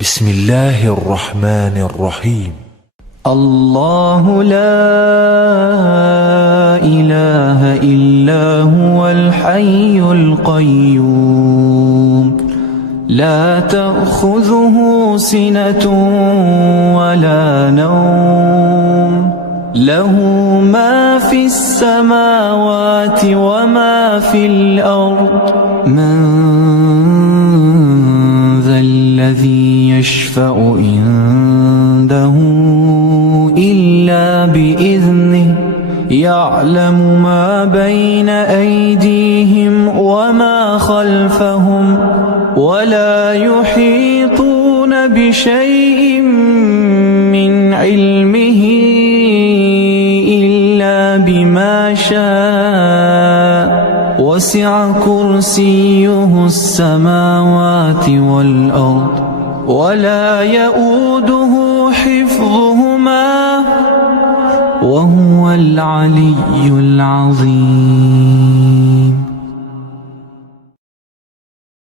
بسم الله الرحمن الرحيم. الله لا إله إلا هو الحي القيوم لا تأخذه سنة ولا نوم له ما في السماوات وما في الأرض من ذا الذي يشفع عنده إلا بإذنه يعلم ما بين أيديهم وما خلفهم ولا يحيطون بشيء من علمه إلا بما شاء وسع كرسيه السماوات والأرض ولا يؤوده حفظهما وهو العلي العظيم.